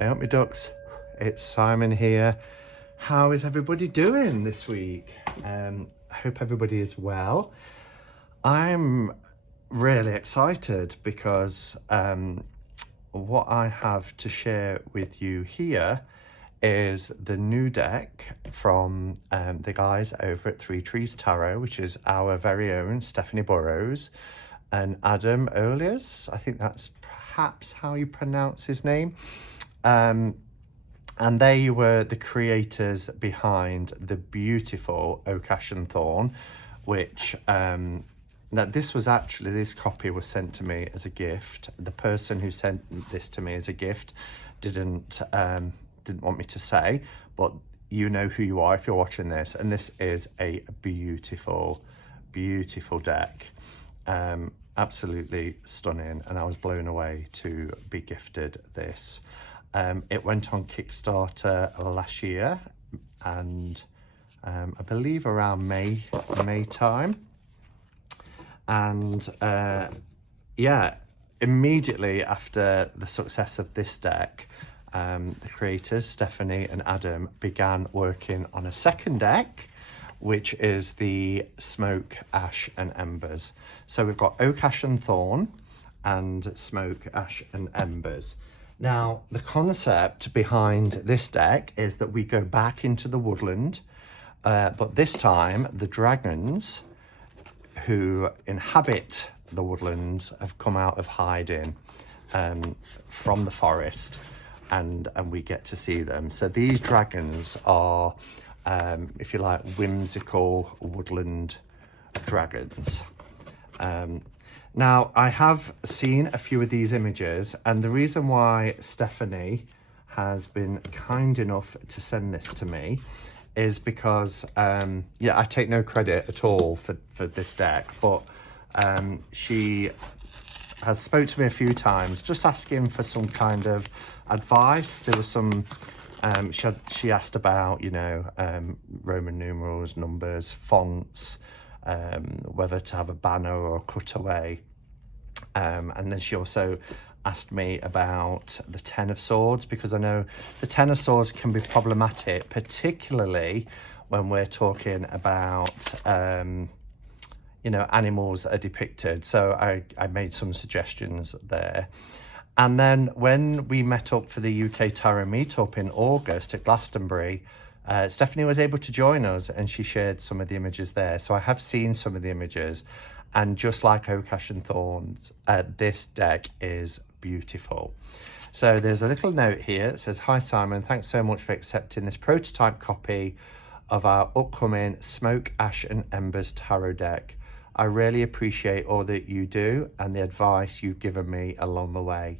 Hey up, my ducks. It's Simon here. How is everybody doing this week? I hope everybody is well. I'm really excited because what I have to share with you here is the new deck from the guys over at Three Trees Tarot, which is our very own Stephanie Burrows and Adam Olias. I think that's perhaps how you pronounce his name. And they were the creators behind the beautiful Oak Ash and Thorn, which now this copy was sent to me as a gift. The person who sent this to me as a gift didn't want me to say, but you know who you are if you're watching this. And this is a beautiful, beautiful deck. Absolutely stunning, and I was blown away to be gifted this. It went on Kickstarter last year, and I believe around May time. And yeah, immediately after the success of this deck, the creators, Stephanie and Adam, began working on a second deck, which is the Smoke, Ash and Embers. So we've got Oak, Ash and Thorn and Smoke, Ash and Embers. Now, the concept behind this deck is that we go back into the woodland, but this time the dragons who inhabit the woodlands have come out of hiding from the forest, and we get to see them. So these dragons are, if you like, whimsical woodland dragons. Now, I have seen a few of these images, and the reason why Stephanie has been kind enough to send this to me is because, yeah, I take no credit at all for this deck, but she has spoke to me a few times just asking for some kind of advice. There was some, she asked about, you know, Roman numerals, numbers, fonts, whether to have a banner or a cutaway. And then she also asked me about the Ten of Swords, because I know the Ten of Swords can be problematic, particularly when we're talking about, you know, animals that are depicted. So I made some suggestions there. And then when we met up for the UK Tarot meetup in August at Glastonbury, Stephanie was able to join us, and she shared some of the images there. So I have seen some of the images, and just like Oak, Ash and Thorns, this deck is beautiful. So there's a little note here that says, "Hi Simon, thanks so much for accepting this prototype copy of our upcoming Smoke, Ash and Embers tarot deck. I really appreciate all that you do and the advice you've given me along the way.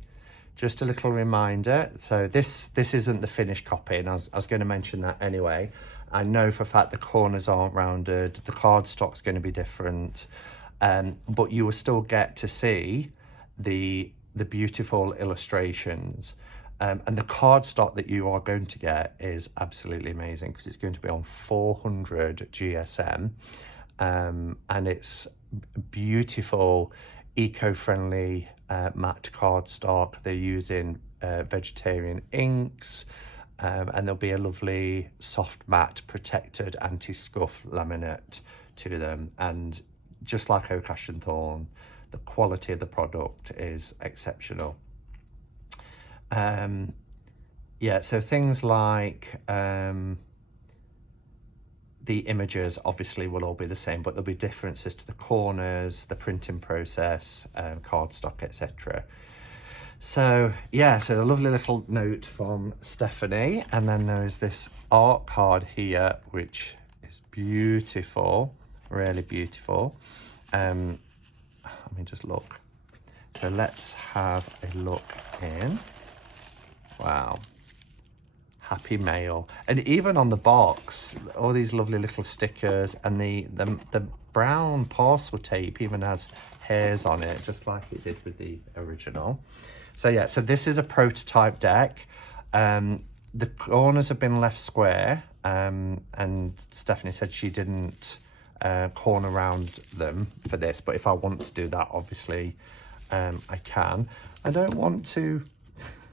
Just a little reminder," so this isn't the finished copy, and I was going to mention that anyway. I know for a fact the corners aren't rounded, the cardstock's going to be different, but you will still get to see the beautiful illustrations. And the cardstock that you are going to get is absolutely amazing, because it's going to be on 400 GSM, and it's beautiful, eco-friendly matte cardstock. They're using vegetarian inks, and there'll be a lovely soft matte protected anti-scuff laminate to them. And just like Oak, Ash and Thorn, the quality of the product is exceptional. Yeah, so things like the images obviously will all be the same, but there'll be differences to the corners, the printing process, cardstock, etc. So yeah, so a lovely little note from Stephanie, and then there is this art card here, which is beautiful, really beautiful. Let me just look. So let's have a look in. Wow. Happy Mail. And even on the box, all these lovely little stickers, and the brown parcel tape even has hairs on it, just like it did with the original. So yeah, so this is a prototype deck. The corners have been left square, and Stephanie said she didn't corner around them for this, but if I want to do that, obviously I can. I don't want to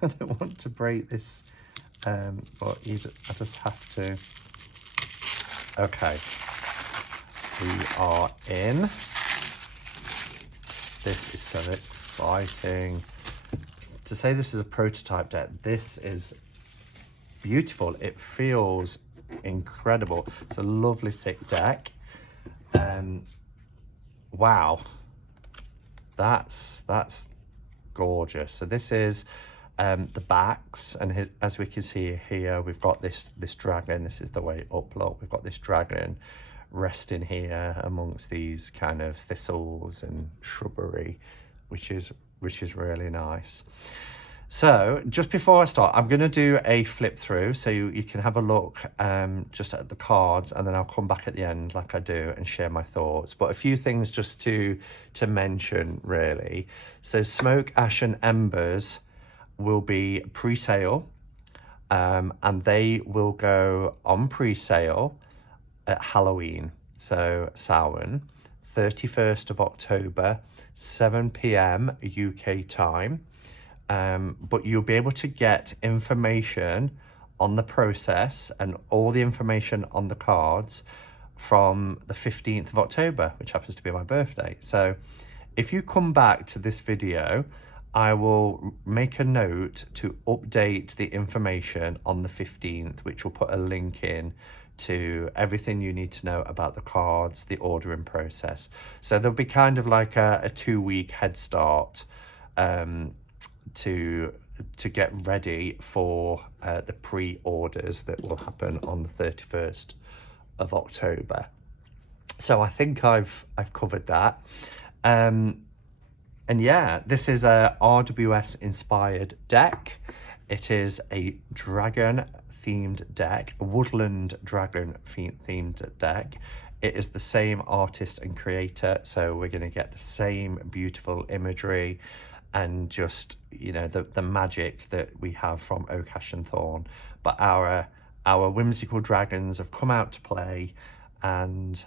I don't want to break this, but I just have to. Okay, we are in. This is so exciting. To say this is a prototype deck, this is beautiful. It feels incredible. It's a lovely thick deck. Wow, that's gorgeous. So this is the backs, and as we can see here, we've got this dragon. This is the way up. Look, we've got this dragon resting here amongst these kind of thistles and shrubbery, which is really nice. So just before I start, I'm going to do a flip through so you can have a look just at the cards, and then I'll come back at the end like I do and share my thoughts. But a few things just to mention really. So Smoke, Ash and Embers will be pre-sale, and they will go on pre-sale at Halloween, so Samhain, 31st of October, 7 p.m. UK time. But you'll be able to get information on the process and all the information on the cards from the 15th of October, which happens to be my birthday. So if you come back to this video, I will make a note to update the information on the 15th, which will put a link in to everything you need to know about the cards, the ordering process. So there'll be kind of like a 2-week head start to get ready for the pre-orders that will happen on the 31st of October. So I think I've covered that. And yeah, this is a RWS inspired deck. It is a dragon themed deck, a woodland dragon themed deck. It is the same artist and creator, so we're going to get the same beautiful imagery and just, you know, the magic that we have from Oak, Ash and Thorn. But our whimsical dragons have come out to play and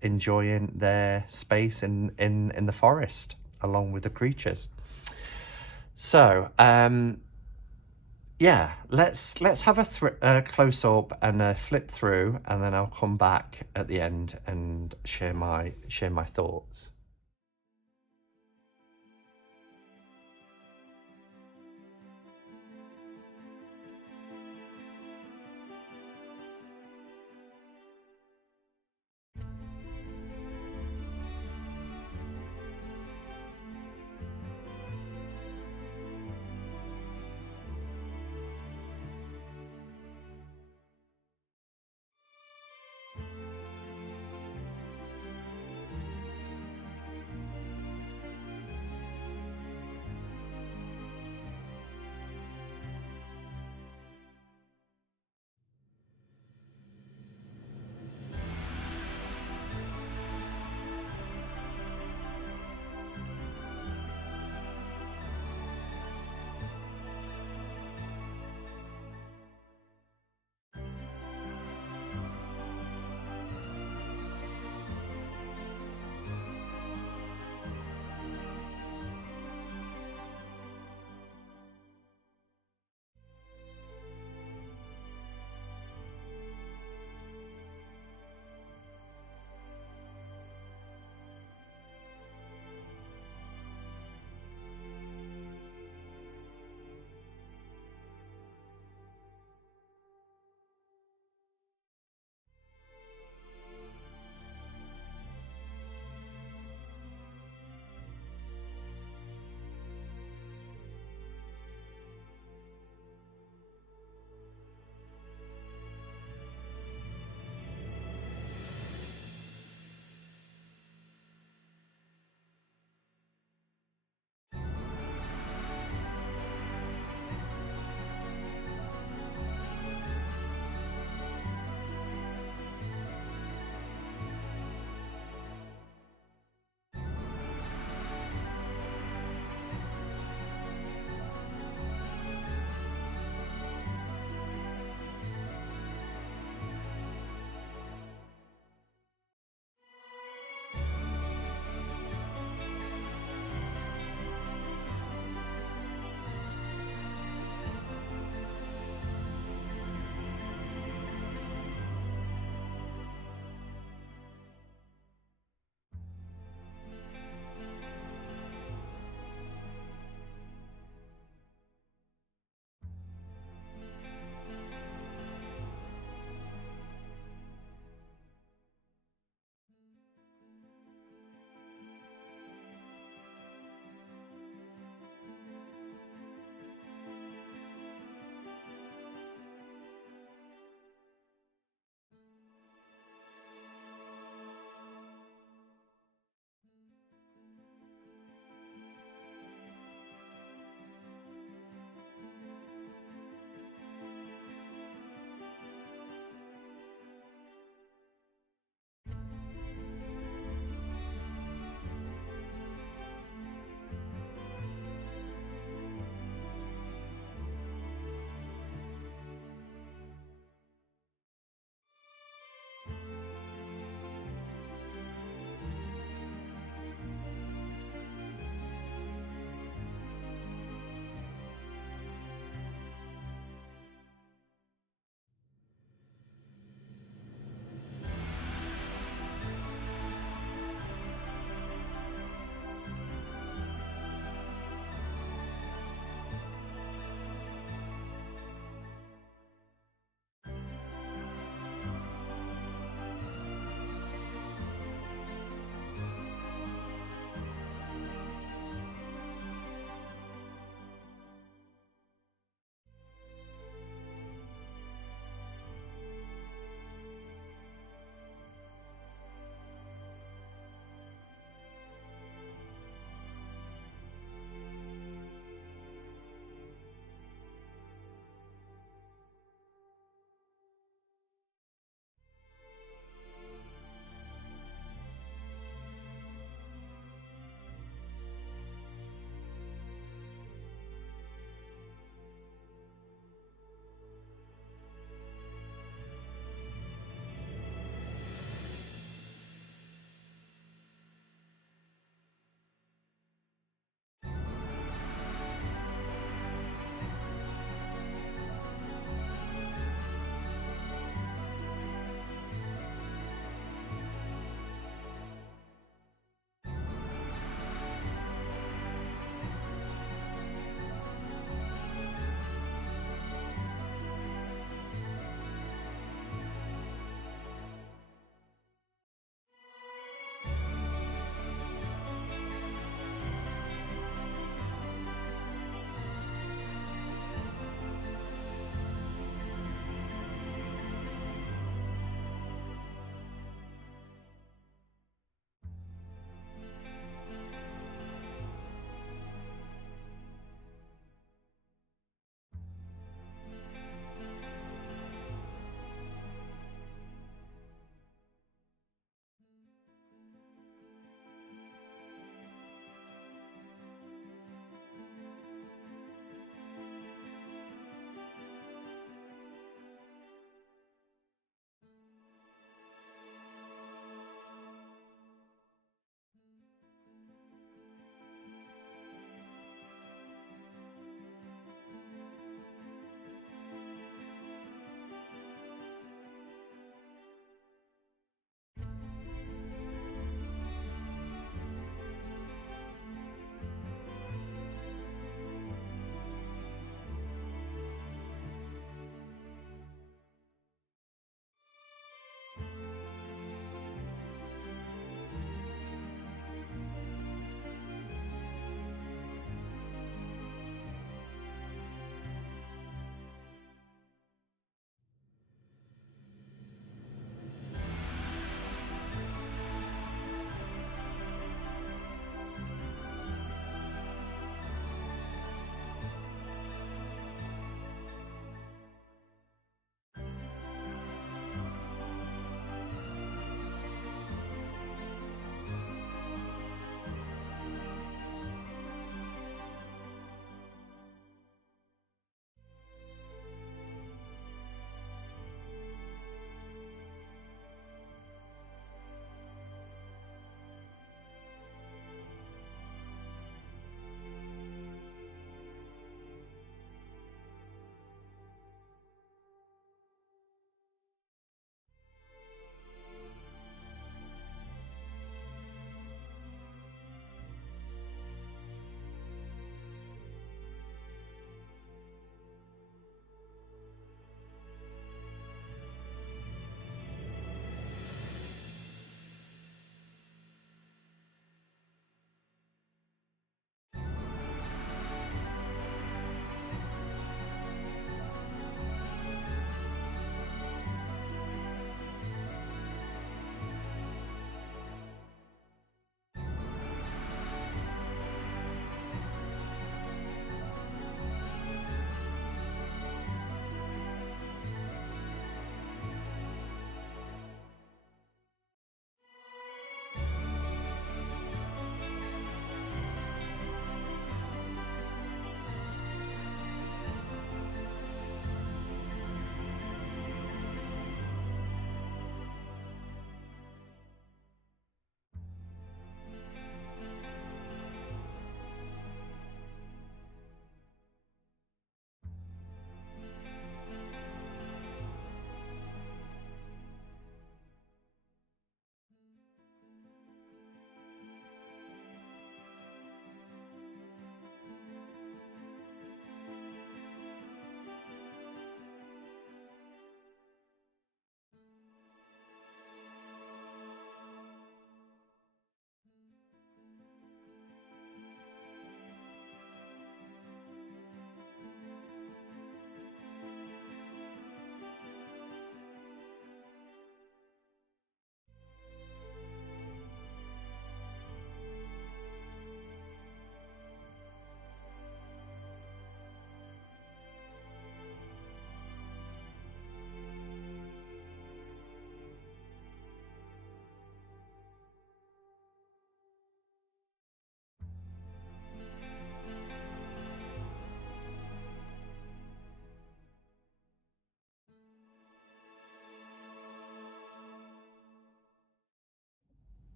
enjoying their space in the forest along with the creatures. So yeah, let's have a close up and a flip through, and then I'll come back at the end and share my thoughts.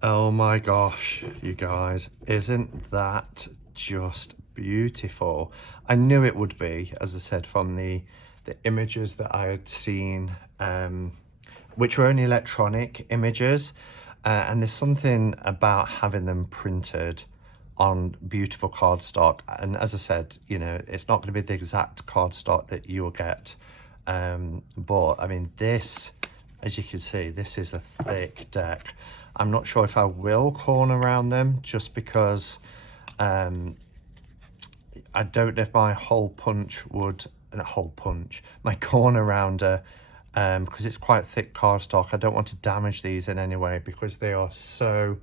Oh my gosh, you guys, isn't that just beautiful? I knew it would be, as I said, from the images that I had seen, which were only electronic images. And there's something about having them printed on beautiful cardstock. And as I said, you know, it's not going to be the exact cardstock that you'll get. But I mean, this, as you can see, this is a thick deck. I'm not sure if I will corner around them, just because I don't know if my hole punch would, my corner rounder, because it's quite thick cardstock. I don't want to damage these in any way because they are so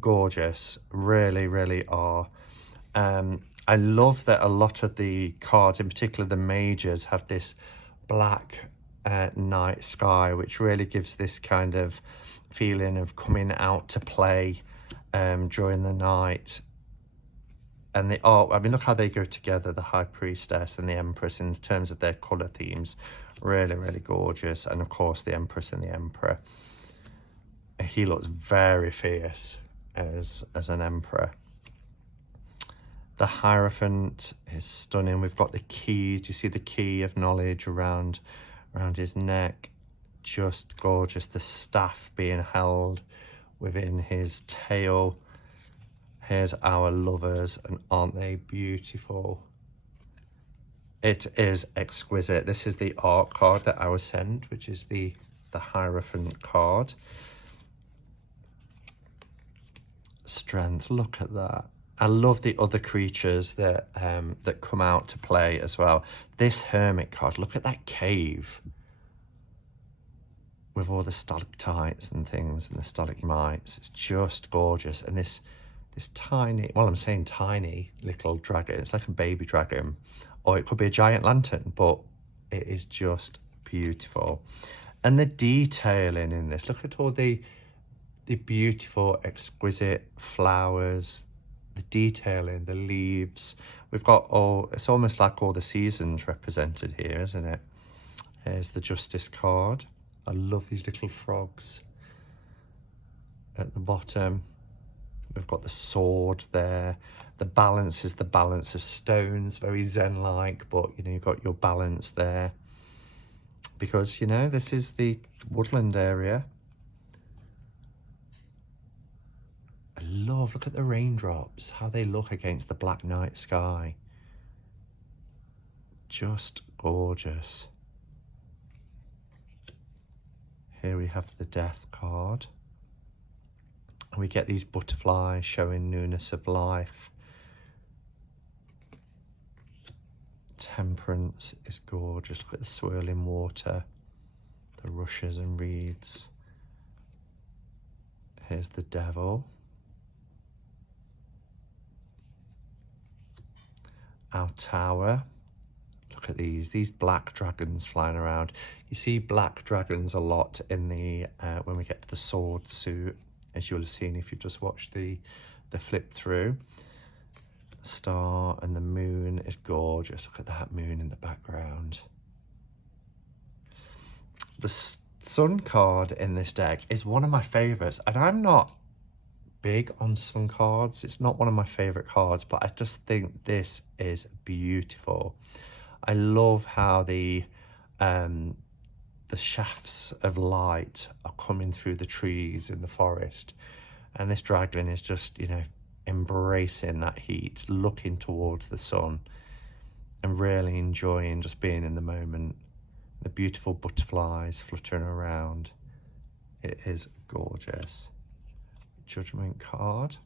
gorgeous, really, really are. I love that a lot of the cards, in particular the majors, have this black night sky, which really gives this kind of feeling of coming out to play during the night. And the art, I mean, look how they go together, the High Priestess and the Empress, in terms of their colour themes. Really, really gorgeous. And of course, the Empress and the Emperor. He looks very fierce as an Emperor. The Hierophant is stunning. We've got the keys. Do you see the key of knowledge around his neck? Just gorgeous. The staff being held within his tail. Here's our lovers, and aren't they beautiful? It is exquisite. This is the art card that I was sent, which is the Hierophant card. Strength, look at that. I love the other creatures that that come out to play as well. This Hermit card, look at that cave with all the stalactites and things and the stalagmites. It's just gorgeous. And this tiny, well, I'm saying tiny little dragon. It's like a baby dragon, or it could be a giant lantern, but it is just beautiful. And the detailing in this, look at all the beautiful, exquisite flowers, the detailing, the leaves. We've got all, it's almost like all the seasons represented here, isn't it? Here's the Justice card. I love these little frogs at the bottom. We've got the sword there. The balance is the balance of stones, very Zen-like, but you know, you've got your balance there. Because, you know, this is the woodland area. I love, look at the raindrops, how they look against the black night sky. Just gorgeous. Here we have the Death card. And we get these butterflies showing newness of life. Temperance is gorgeous. Look at the swirling water, the rushes and reeds. Here's the Devil. Our Tower. Look at these black dragons flying around. You see black dragons a lot in the when we get to the sword suit, as you'll have seen if you've just watched the flip through. The star and the moon is gorgeous. Look at that moon in the background. The sun card in this deck is one of my favorites, and I'm not big on sun cards. It's not one of my favorite cards, but I just think this is beautiful. I love how the shafts of light are coming through the trees in the forest, and this dragon is just, you know, embracing that heat, looking towards the sun and really enjoying just being in the moment. The beautiful butterflies fluttering around. It is gorgeous. Judgment card.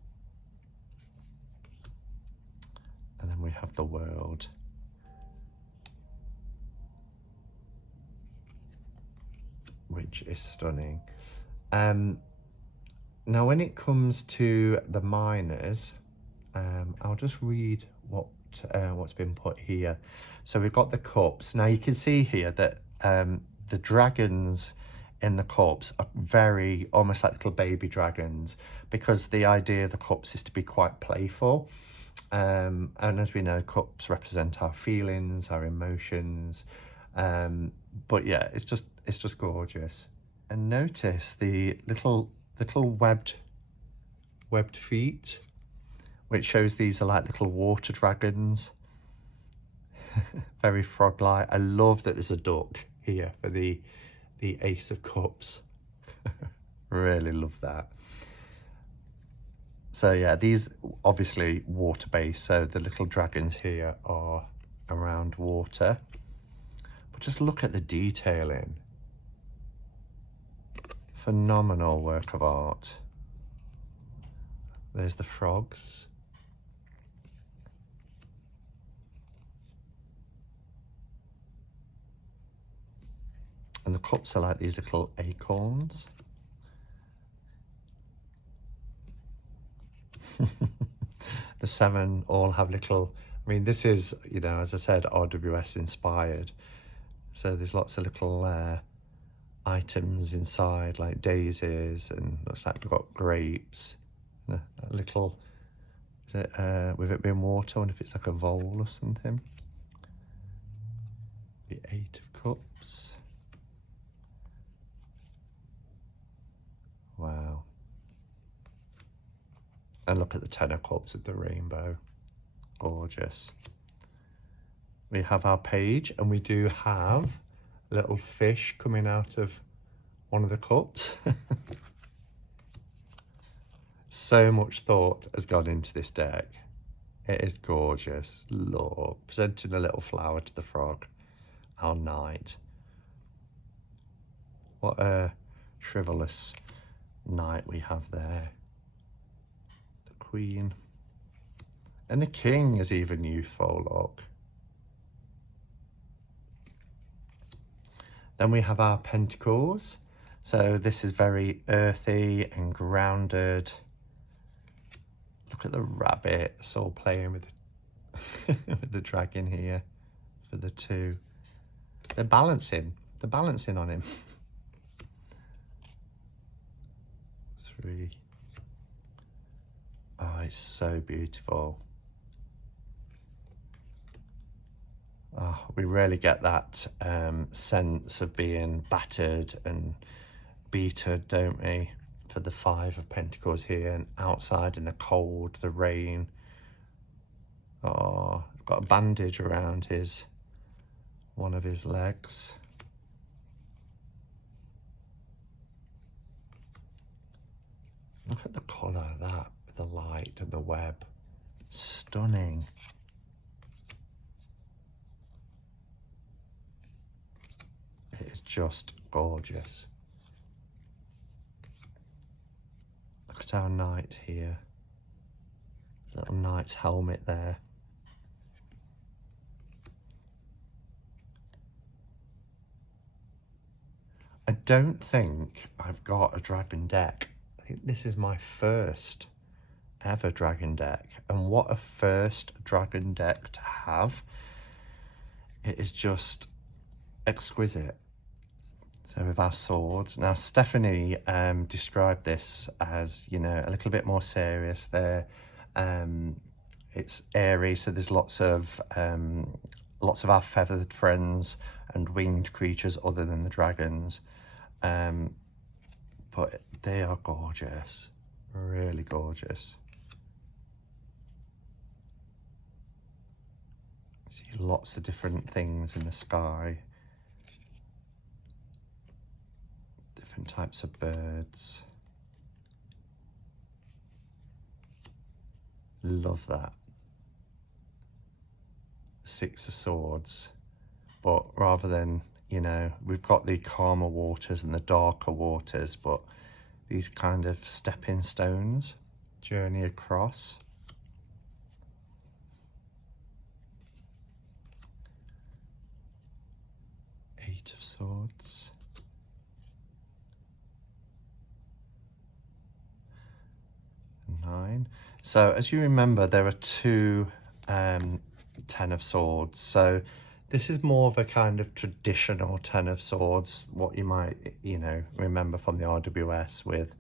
And then we have the World. Which is stunning. Now when it comes to the minors, I'll just read what's been put here. So we've got the cups. Now you can see here that the dragons in the cups are very almost like little baby dragons, because the idea of the cups is to be quite playful. And as we know, cups represent our feelings, our emotions. But yeah, it's just gorgeous. And notice the little webbed webbed feet, which shows these are like little water dragons. Very frog-like. I love that there's a duck here for the Ace of Cups. Really love that. So yeah, these obviously water-based, so the little dragons here are around water. But just look at the detailing. Phenomenal work of art. There's the frogs. And the cups are like these little acorns. The 7 all have little, I mean, this is, you know, as I said, RWS inspired. So there's lots of little items inside, like daisies, and looks like we've got grapes. A little, is it, with it being water, I wonder if it's like a vole or something. The 8 of Cups. Wow. And look at the 10 of Cups with the rainbow. Gorgeous. We have our page, and we do have a little fish coming out of one of the cups. So much thought has gone into this deck. It is gorgeous. Look, presenting a little flower to the frog, our knight. What a chivalrous knight we have there. Queen, and the king is even youthful. Look. Then we have our pentacles, so this is very earthy and grounded. Look at the rabbit, it's all playing with the, with the dragon here for the 2. They're balancing on him. 3. Oh, it's so beautiful. Oh, we really get that sense of being battered and beaten, don't we? For the 5 of Pentacles here, and outside in the cold, the rain. Oh, got a bandage around one of his legs. Look at the colour of that. The light and the web, stunning. It is just gorgeous. Look at our knight here, little knight's helmet there. I don't think I've got a dragon deck. I think this is my first ever dragon deck, and what a first dragon deck to have. It is just exquisite. So with our swords, now Stephanie described this as, you know, a little bit more serious there. It's airy, so there's lots of our feathered friends and winged creatures other than the dragons, but they are gorgeous, really gorgeous. See lots of different things in the sky, different types of birds. Love that. 6 of Swords, but rather than, you know, we've got the calmer waters and the darker waters, but these kind of stepping stones journey across. Eight of Swords. Nine. So as you remember, there are 2 10 of Swords. So this is more of a kind of traditional 10 of Swords, what you might, you know, remember from the RWS with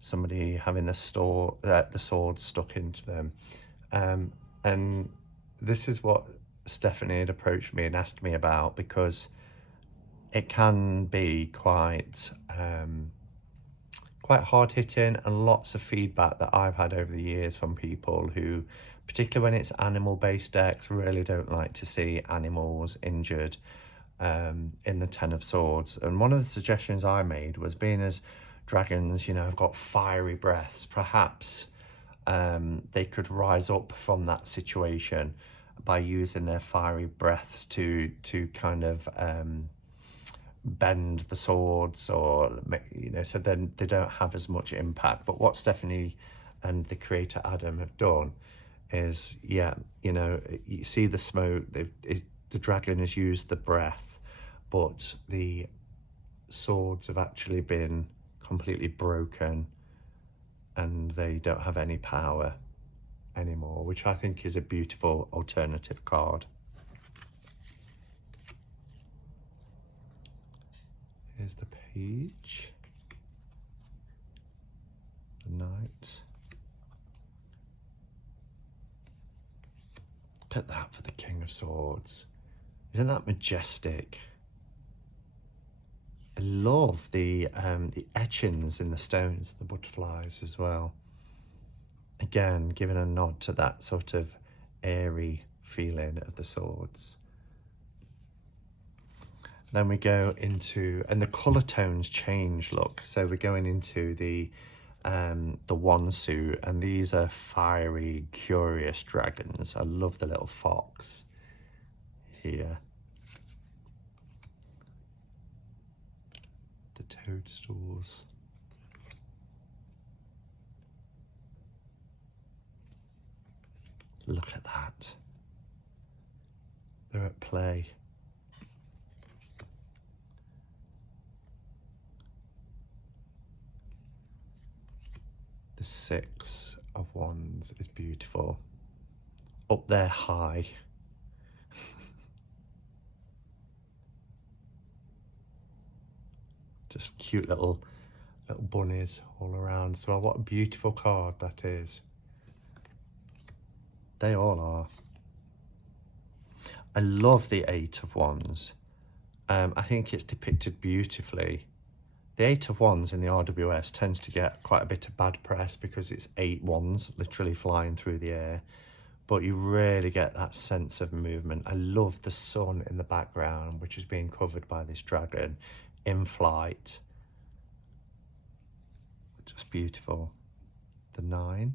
somebody having the sword stuck into them. And this is what Stephanie had approached me and asked me about, because it can be quite quite hard hitting, and lots of feedback that I've had over the years from people who, particularly when it's animal based decks, really don't like to see animals injured in the Ten of Swords. And one of the suggestions I made was, being as dragons, you know, have got fiery breaths, perhaps they could rise up from that situation by using their fiery breaths to kind of bend the swords, or, you know, so then they don't have as much impact. But what Stephanie and the creator Adam have done is, yeah, you know, you see the smoke, the dragon has used the breath, but the swords have actually been completely broken and they don't have any power anymore, which I think is a beautiful alternative card. Here's the page, the knight. Look at that for the King of Swords. Isn't that majestic? I love the etchings in the stones, the butterflies as well. Again, giving a nod to that sort of airy feeling of the swords. Then we go into, and the colour tones change, look. So we're going into the one suit, and these are fiery, curious dragons. I love the little fox here. The toadstools. Look at that. They're at play. The Six of Wands is beautiful. Up there high. Just cute little bunnies all around as well. What a beautiful card that is. They all are. I love the Eight of Wands. I think it's depicted beautifully. The Eight of Wands in the RWS tends to get quite a bit of bad press because it's 8 wands literally flying through the air, but you really get that sense of movement. I love the sun in the background, which is being covered by this dragon in flight. Just beautiful. The 9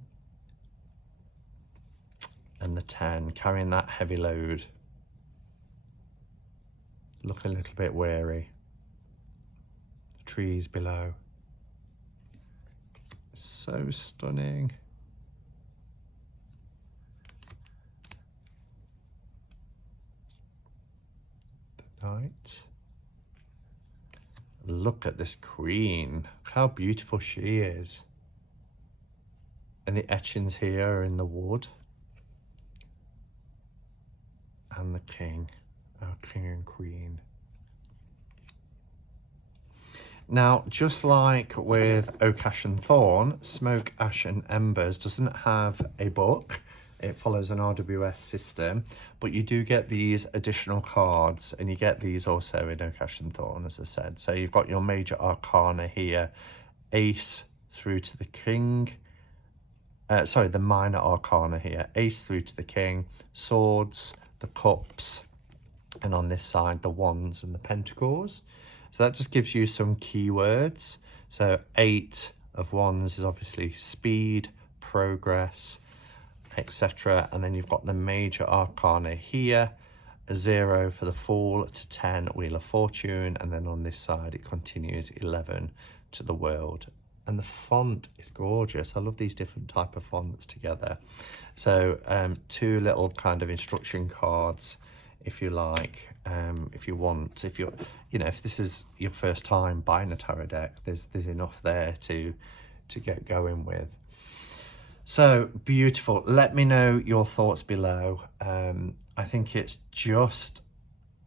and the 10, carrying that heavy load. Look a little bit wary. The trees below. So stunning. The Knight. Look at this queen. How beautiful she is. And the etchings here are in the wood. And the king, our king and queen. Now, just like with Oak, Ash and Thorn, Smoke, Ash and Embers doesn't have a book. It follows an RWS system, but you do get these additional cards, and you get these also in Oak, Ash and Thorn, as I said. So you've got your major arcana here, Ace through to the King. The minor arcana here, Ace through to the King, Swords, the Cups, and on this side, the Wands and the Pentacles. So that just gives you some keywords. So 8 of Wands is obviously speed, progress, etc. And then you've got the major arcana here, a 0 for the Fool to 10, Wheel of Fortune, and then on this side it continues 11 to the World. And the font is gorgeous. I love these different type of fonts together. So 2 little kind of instruction cards, if you like, if you want, if you're, you know, if this is your first time buying a tarot deck, there's enough there to get going with. So beautiful. Let me know your thoughts below. I think it's just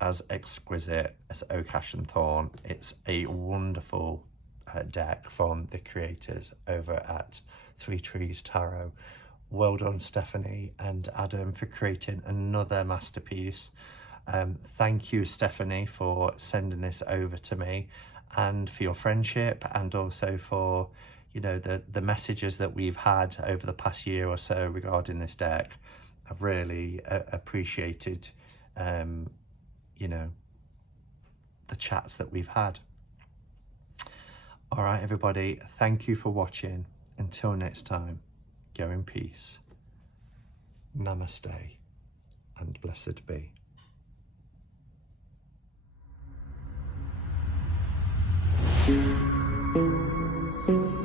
as exquisite as Oak, Ash and Thorn. It's a wonderful deck from the creators over at Three Trees Tarot. Well done, Stephanie and Adam, for creating another masterpiece. Thank you, Stephanie, for sending this over to me, and for your friendship, and also for you know, the messages that we've had over the past year or so regarding this deck. I've really appreciated, you know, the chats that we've had. All right, everybody, thank you for watching. Until next time, go in peace. Namaste and blessed be. Thank you.